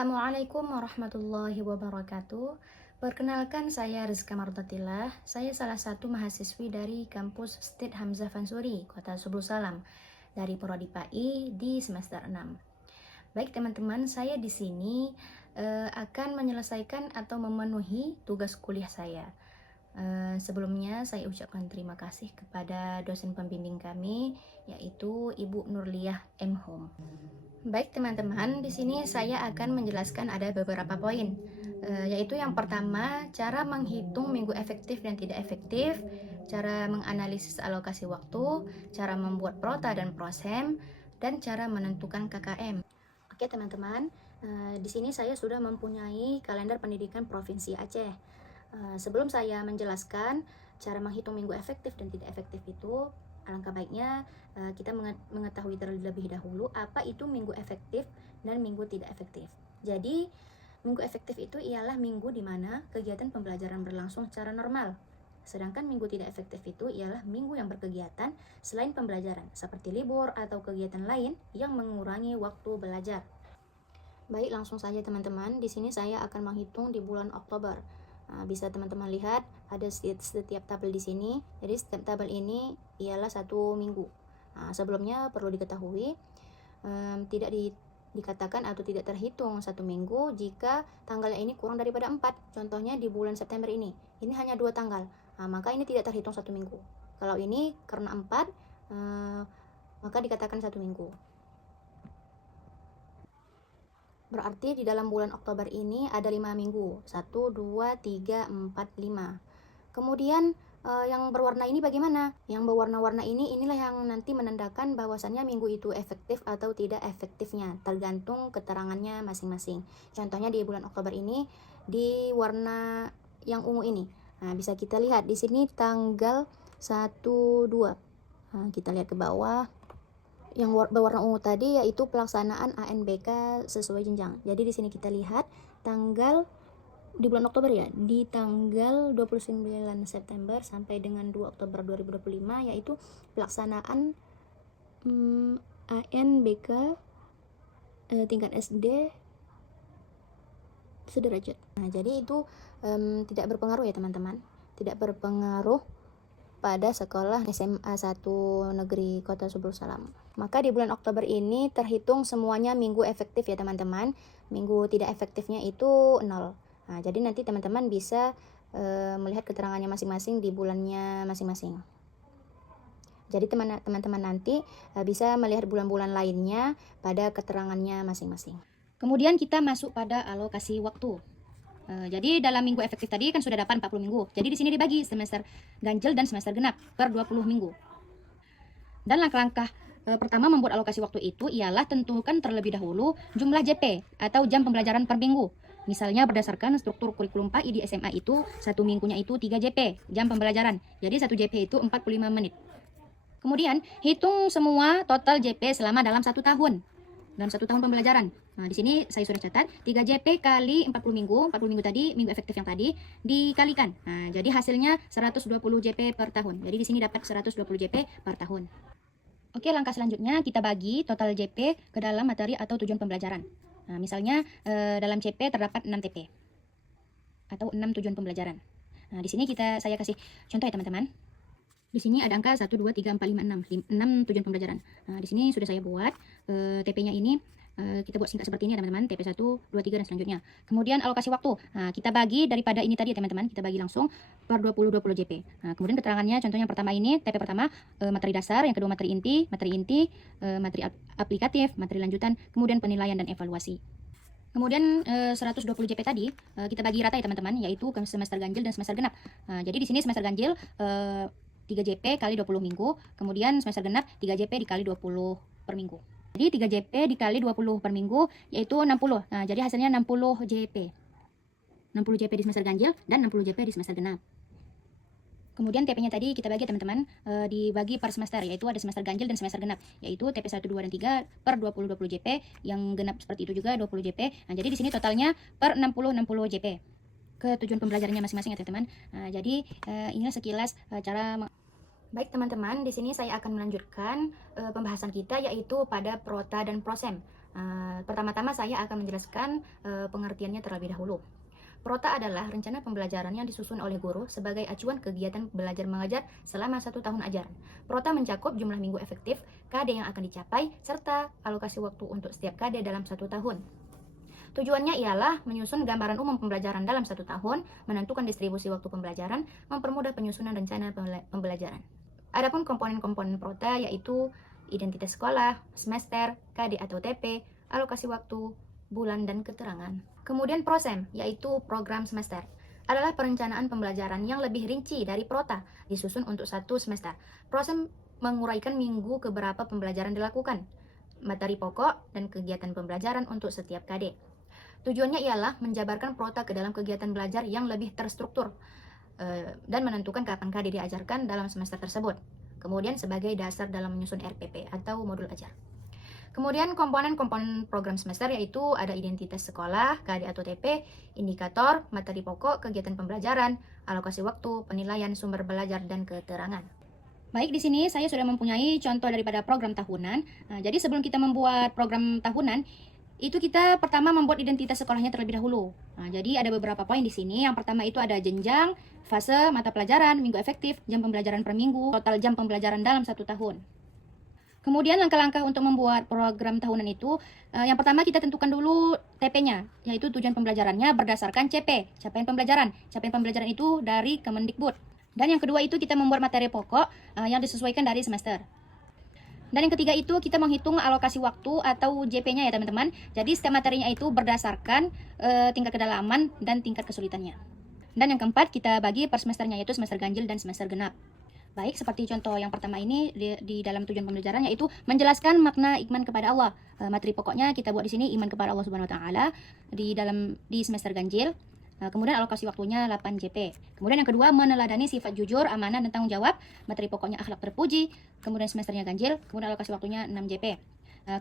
Assalamualaikum warahmatullahi wabarakatuh. Perkenalkan, saya Rizka Marutatillah. Saya salah satu mahasiswi dari kampus State Hamzah Fansuri, Kota Subul Salam, dari Prodi PAI di semester 6. Baik teman-teman, saya di sini akan menyelesaikan atau memenuhi tugas kuliah saya. Sebelumnya saya ucapkan terima kasih kepada dosen pembimbing kami, yaitu Ibu Nurliah M. Home. Baik teman-teman, di sini saya akan menjelaskan ada beberapa poin, yaitu yang pertama, cara menghitung minggu efektif dan tidak efektif, cara menganalisis alokasi waktu, cara membuat prota dan prosem, dan cara menentukan KKM. Oke teman-teman, di sini saya sudah mempunyai kalender pendidikan Provinsi Aceh. Sebelum saya menjelaskan cara menghitung minggu efektif dan tidak efektif itu, alangkah baiknya kita mengetahui terlebih dahulu apa itu minggu efektif dan minggu tidak efektif. Jadi, minggu efektif itu ialah minggu di mana kegiatan pembelajaran berlangsung secara normal. Sedangkan minggu tidak efektif itu ialah minggu yang berkegiatan selain pembelajaran, seperti libur atau kegiatan lain yang mengurangi waktu belajar. Baik, langsung saja teman-teman. Di sini saya akan menghitung di bulan Oktober. Bisa teman-teman lihat ada setiap tabel di sini. Jadi setiap tabel ini ialah satu minggu. Sebelumnya perlu diketahui tidak dikatakan atau tidak terhitung satu minggu jika tanggalnya ini kurang daripada 4. Contohnya di bulan September ini hanya 2 tanggal. Maka ini tidak terhitung satu minggu. Kalau ini karena 4, maka dikatakan satu minggu. Berarti di dalam bulan Oktober ini ada 5 minggu. 1, 2, 3, 4, 5. Kemudian yang berwarna ini bagaimana? Yang berwarna-warna inilah yang nanti menandakan bahwasannya minggu itu efektif atau tidak efektifnya, tergantung keterangannya masing-masing. Contohnya di bulan Oktober ini di warna yang ungu ini. Bisa kita lihat di sini tanggal 1, 2. Kita lihat ke bawah. Yang berwarna ungu tadi yaitu pelaksanaan ANBK sesuai jenjang. Jadi di sini kita lihat tanggal di bulan Oktober ya, di tanggal 29 September sampai dengan 2 Oktober 2025 yaitu pelaksanaan ANBK tingkat SD sederajat. Jadi itu tidak berpengaruh ya teman-teman. Tidak berpengaruh pada sekolah SMA 1 Negeri Kota Subul Salam. Maka di bulan Oktober ini terhitung semuanya minggu efektif ya teman-teman. Minggu tidak efektifnya itu 0. Jadi nanti teman-teman bisa melihat keterangannya masing-masing di bulannya masing-masing. Jadi teman-teman nanti bisa melihat bulan-bulan lainnya pada keterangannya masing-masing. Kemudian kita masuk pada alokasi waktu. Jadi dalam minggu efektif tadi kan sudah dapat 40 minggu. Jadi di sini dibagi semester ganjil dan semester genap per 20 minggu. Dan langkah-langkah pertama membuat alokasi waktu itu ialah tentukan terlebih dahulu jumlah JP atau jam pembelajaran per minggu. Misalnya berdasarkan struktur kurikulum PAI di SMA itu satu minggunya itu 3 JP jam pembelajaran. Jadi 1 JP itu 45 menit. Kemudian hitung semua total JP selama dalam 1 tahun. Dalam 1 tahun pembelajaran. Di sini saya sudah catat 3 JP kali 40 minggu. 40 minggu tadi, minggu efektif yang tadi dikalikan. Jadi hasilnya 120 JP per tahun. Jadi di sini dapat 120 JP per tahun. Oke, langkah selanjutnya kita bagi total JP ke dalam materi atau tujuan pembelajaran. Misalnya dalam CP terdapat 6 TP atau 6 tujuan pembelajaran. Di sini saya kasih contoh ya teman-teman. Di sini ada angka 1, 2, 3, 4, 5, 6 tujuan pembelajaran. Di sini sudah saya buat TP-nya ini. Kita buat singkat seperti ini ya teman-teman, TP 1, 2, 3 dan selanjutnya. Kemudian alokasi waktu. Kita bagi daripada ini tadi ya teman-teman, kita bagi langsung per 20 JP. Kemudian keterangannya contohnya yang pertama ini, TP pertama materi dasar, yang kedua materi inti, materi aplikatif, materi lanjutan, kemudian penilaian dan evaluasi. Kemudian 120 JP tadi kita bagi rata ya teman-teman, yaitu ke semester ganjil dan semester genap. Jadi di sini semester ganjil 3 JP kali 20 minggu, kemudian semester genap 3 JP dikali 20 per minggu. Jadi 3 JP dikali 20 per minggu yaitu 60. Jadi hasilnya 60 JP. 60 JP di semester ganjil dan 60 JP di semester genap. Kemudian TP-nya tadi kita bagi teman-teman dibagi per semester, yaitu ada semester ganjil dan semester genap, yaitu TP 1, 2 dan 3 per 20 JP, yang genap seperti itu juga 20 JP. Jadi di sini totalnya per 60 JP. Ke tujuan pembelajarannya masing-masing ya teman-teman. Jadi inilah sekilas cara. Baik teman-teman, di sini saya akan melanjutkan pembahasan kita yaitu pada prota dan prosem. Pertama-tama saya akan menjelaskan pengertiannya terlebih dahulu. Prota adalah rencana pembelajaran yang disusun oleh guru sebagai acuan kegiatan belajar mengajar selama 1 tahun ajaran. Prota mencakup jumlah minggu efektif, KD yang akan dicapai, serta alokasi waktu untuk setiap KD dalam 1 tahun. Tujuannya ialah menyusun gambaran umum pembelajaran dalam 1 tahun, menentukan distribusi waktu pembelajaran, mempermudah penyusunan rencana pembelajaran. Adapun komponen-komponen Prota yaitu identitas sekolah, semester, KD atau TP, alokasi waktu, bulan, dan keterangan. Kemudian PROSEM, yaitu program semester, adalah perencanaan pembelajaran yang lebih rinci dari Prota, disusun untuk 1 semester. PROSEM menguraikan minggu keberapa pembelajaran dilakukan, materi pokok, dan kegiatan pembelajaran untuk setiap KD. Tujuannya ialah menjabarkan Prota ke dalam kegiatan belajar yang lebih terstruktur, dan menentukan kapan KD diajarkan dalam semester tersebut. Kemudian sebagai dasar dalam menyusun RPP atau modul ajar. Kemudian komponen-komponen program semester yaitu ada identitas sekolah, KD atau TP, indikator, materi pokok, kegiatan pembelajaran, alokasi waktu, penilaian, sumber belajar, dan keterangan. Baik, di sini saya sudah mempunyai contoh daripada program tahunan. Jadi sebelum kita membuat program tahunan, itu kita pertama membuat identitas sekolahnya terlebih dahulu. Jadi ada beberapa poin di sini. Yang pertama itu ada jenjang, fase, mata pelajaran, minggu efektif, jam pembelajaran per minggu, total jam pembelajaran dalam 1 tahun. Kemudian langkah-langkah untuk membuat program tahunan itu, yang pertama kita tentukan dulu TP-nya, yaitu tujuan pembelajarannya berdasarkan CP, capaian pembelajaran. Capaian pembelajaran itu dari Kemendikbud. Dan yang kedua itu kita membuat materi pokok yang disesuaikan dari semester. Dan yang ketiga itu kita menghitung alokasi waktu atau JP-nya ya teman-teman. Jadi setiap materinya itu berdasarkan tingkat kedalaman dan tingkat kesulitannya. Dan yang keempat kita bagi per semesternya, yaitu semester ganjil dan semester genap. Baik, seperti contoh yang pertama ini di dalam tujuan pembelajaran yaitu menjelaskan makna iman kepada Allah. Materi pokoknya kita buat di sini iman kepada Allah Subhanahu wa taala di semester ganjil. Kemudian alokasi waktunya 8 JP. Kemudian yang kedua meneladani sifat jujur, amanah, dan tanggung jawab. Materi pokoknya akhlak terpuji. Kemudian semesternya ganjil. Kemudian alokasi waktunya 6 JP.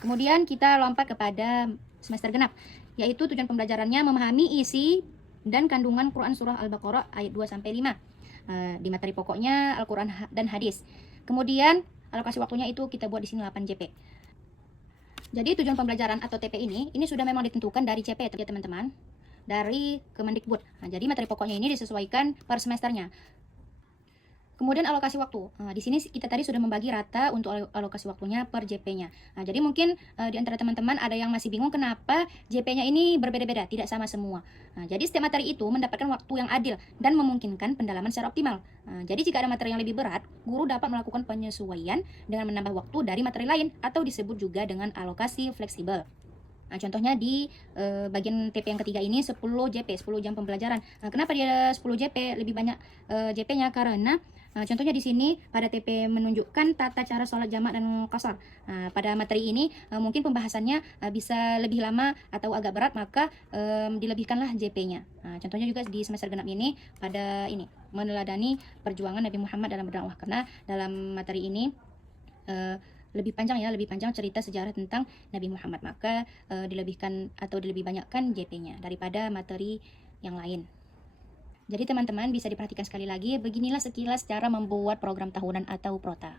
Kemudian kita lompat kepada semester genap, yaitu tujuan pembelajarannya memahami isi dan kandungan Quran Surah Al-Baqarah ayat 2-5. Di materi pokoknya Al-Quran dan hadis. Kemudian alokasi waktunya itu kita buat di sini 8 JP. Jadi tujuan pembelajaran atau TP ini sudah memang ditentukan dari CP ya teman-teman, dari Kemendikbud. Jadi materi pokoknya ini disesuaikan per semesternya. Kemudian alokasi waktu. Di sini kita tadi sudah membagi rata untuk alokasi waktunya per JP-nya. Jadi mungkin di antara teman-teman ada yang masih bingung kenapa JP-nya ini berbeda-beda, tidak sama semua. Jadi setiap materi itu mendapatkan waktu yang adil dan memungkinkan pendalaman secara optimal. Jadi jika ada materi yang lebih berat, guru dapat melakukan penyesuaian dengan menambah waktu dari materi lain atau disebut juga dengan alokasi fleksibel. Contohnya di bagian TP yang ketiga ini 10 JP, 10 jam pembelajaran. Kenapa dia 10 JP? Lebih banyak JP-nya karena contohnya di sini pada TP menunjukkan tata cara sholat jamak dan qasar. Pada materi ini mungkin pembahasannya bisa lebih lama atau agak berat, maka dilebihkanlah JP-nya. Contohnya juga di semester genap ini pada ini meneladani perjuangan Nabi Muhammad dalam berdakwah, karena dalam materi ini lebih panjang cerita sejarah tentang Nabi Muhammad, maka dilebihkan atau dilebih banyakkan JP-nya daripada materi yang lain. Jadi teman-teman bisa diperhatikan sekali lagi, beginilah sekilas cara membuat program tahunan atau Prota.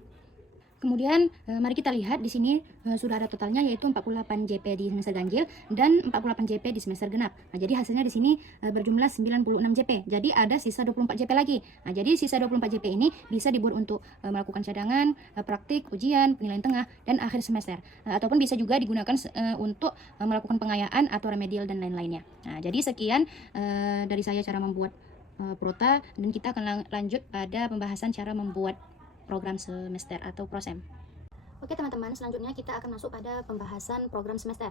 Kemudian mari kita lihat di sini sudah ada totalnya, yaitu 48 JP di semester ganjil dan 48 JP di semester genap. Jadi hasilnya di sini berjumlah 96 JP. Jadi ada sisa 24 JP lagi. Jadi sisa 24 JP ini bisa dibuat untuk melakukan cadangan, praktik, ujian, penilaian tengah, dan akhir semester. Ataupun bisa juga digunakan untuk melakukan pengayaan atau remedial dan lain-lainnya. Jadi sekian dari saya cara membuat Prota, dan kita akan lanjut pada pembahasan cara membuat program semester atau PROSEM. Oke teman-teman, selanjutnya kita akan masuk pada pembahasan program semester.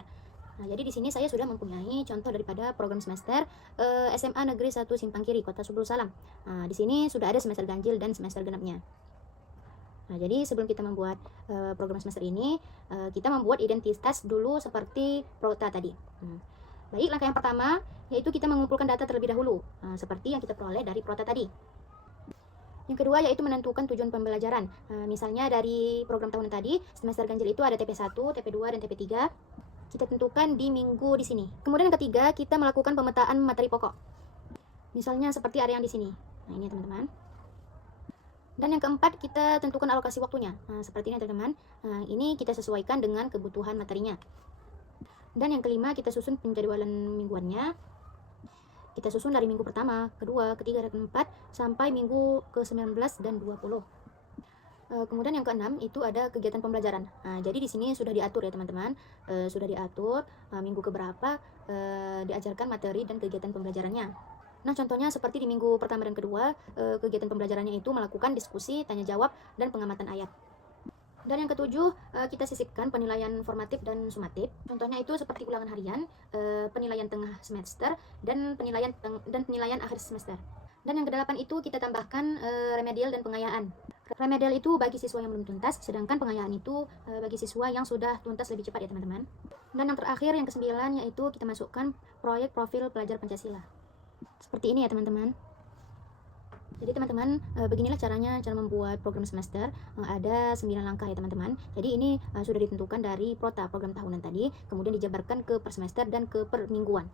Jadi di sini saya sudah mempunyai contoh daripada program semester SMA Negeri 1 Simpang Kiri, Kota Subul Salam. Di sini sudah ada semester ganjil dan semester genapnya. Jadi sebelum kita membuat program semester ini, kita membuat identitas dulu seperti Prota tadi. Baik, langkah yang pertama yaitu kita mengumpulkan data terlebih dahulu, seperti yang kita peroleh dari Prota tadi. Yang kedua yaitu menentukan tujuan pembelajaran. Misalnya dari program tahunan tadi, semester ganjil itu ada TP1, TP2, dan TP3. Kita tentukan di minggu di sini. Kemudian yang ketiga, kita melakukan pemetaan materi pokok. Misalnya seperti area yang di sini. Ini ya teman-teman. Dan yang keempat, kita tentukan alokasi waktunya. Seperti ini teman-teman. Ini kita sesuaikan dengan kebutuhan materinya. Dan yang kelima, kita susun penjadwalan mingguannya. Kita susun dari minggu pertama, kedua, ketiga, dan keempat sampai minggu ke-19 dan 20. Kemudian yang keenam itu ada kegiatan pembelajaran. Jadi di sini sudah diatur ya teman-teman, sudah diatur minggu keberapa diajarkan materi dan kegiatan pembelajarannya. Nah, contohnya seperti di minggu pertama dan kedua, kegiatan pembelajarannya itu melakukan diskusi, tanya jawab, dan pengamatan ayat. Dan yang ketujuh, kita sisipkan penilaian formatif dan sumatif. Contohnya itu seperti ulangan harian, penilaian tengah semester, dan penilaian akhir semester. Dan yang kedelapan itu kita tambahkan remedial dan pengayaan. Remedial itu bagi siswa yang belum tuntas, sedangkan pengayaan itu bagi siswa yang sudah tuntas lebih cepat ya teman-teman. Dan yang terakhir, yang kesembilan, yaitu kita masukkan proyek profil pelajar Pancasila. Seperti ini ya teman-teman. Jadi teman-teman, beginilah cara membuat program semester. Ada 9 langkah ya teman-teman. Jadi ini sudah ditentukan dari prota program tahunan tadi, kemudian dijabarkan ke per semester dan ke per mingguan,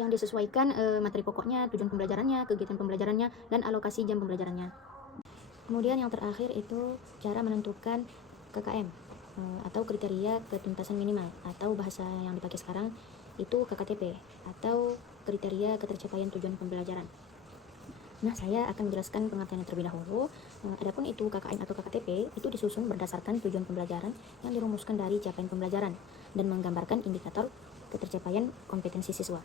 yang disesuaikan materi pokoknya, tujuan pembelajarannya, kegiatan pembelajarannya, dan alokasi jam pembelajarannya. Kemudian yang terakhir itu cara menentukan KKM atau kriteria ketuntasan minimal, atau bahasa yang dipakai sekarang itu KKTP atau kriteria ketercapaian tujuan pembelajaran. Nah, saya akan menjelaskan pengertiannya terlebih dahulu. Adapun itu KKM atau KKTP itu disusun berdasarkan tujuan pembelajaran yang dirumuskan dari capaian pembelajaran dan menggambarkan indikator ketercapaian kompetensi siswa.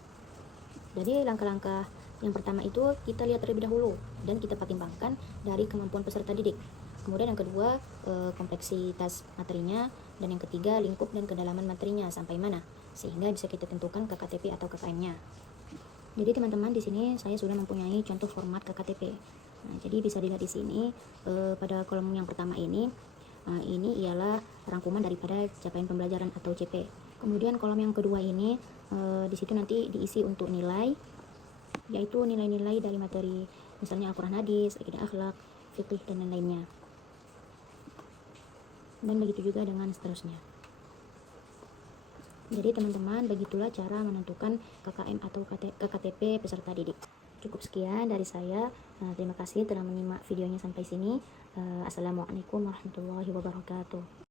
Jadi langkah-langkah yang pertama itu kita lihat terlebih dahulu dan kita pertimbangkan dari kemampuan peserta didik. Kemudian yang kedua, kompleksitas materinya, dan yang ketiga, lingkup dan kedalaman materinya sampai mana sehingga bisa kita tentukan KKTP atau KKM-nya. Jadi teman-teman, di sini saya sudah mempunyai contoh format KKTP. Nah, jadi bisa dilihat di sini pada kolom yang pertama ini ialah rangkuman daripada capaian pembelajaran atau CP. Kemudian kolom yang kedua ini di situ nanti diisi untuk nilai, yaitu nilai-nilai dari materi, misalnya Al-Quran, hadis, akidah, akhlak, fikih, dan lain-lainnya. Dan begitu juga dengan seterusnya. Jadi teman-teman, begitulah cara menentukan KKM atau KKTP peserta didik. Cukup sekian dari saya. Terima kasih telah menyimak videonya sampai sini. Assalamualaikum warahmatullahi wabarakatuh.